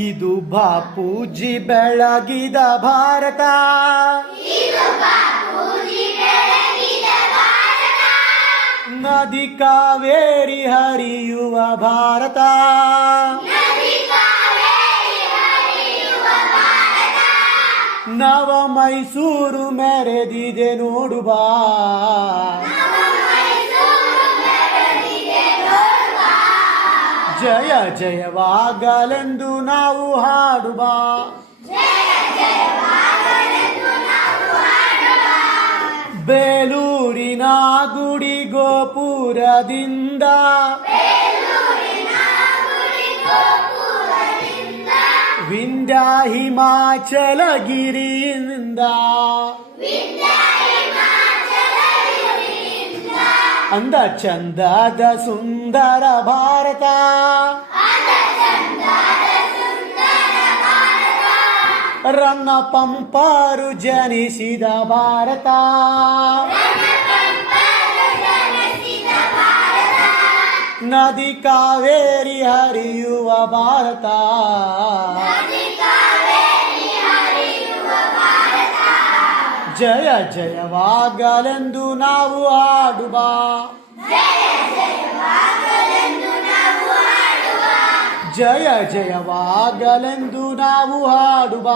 ಇದು ಬಾಪೂಜಿ ಬೆಳಗಿದ ಭಾರತ, ನದಿ ಕಾವೇರಿ ಹರಿಯುವ ಭಾರತ, ನವ ಮೈಸೂರು ಮೆರೆದಿದೆ ನೋಡು ಬಾ, ಜಯ ಜಯವಾಗಲೆಂದು ನಾವು ಹಾಡುವ, ಬೇಲೂರಿನ ಗುಡಿ ಗೋಪುರದಿಂದ ವಿಂಧ್ಯ ಹಿಮಾಚಲಗಿರಿಯಿಂದ ಅಂದ ಚಂದದ ಸುಂದರ ಭಾರತ, ರನ್ನ ಪಂಪರು ಜನಿಸಿದ ಭಾರತ, ನದಿ ಕಾವೇರಿ ಹರಿಯುವ ಭಾರತ, ಜಯ ಜಯವಾಗಲೆಂದು ನಾವು ಹಾಡುವ, ಜಯ ಜಯವಾಗಲೆಂದು ನಾವು ಹಾಡುವ.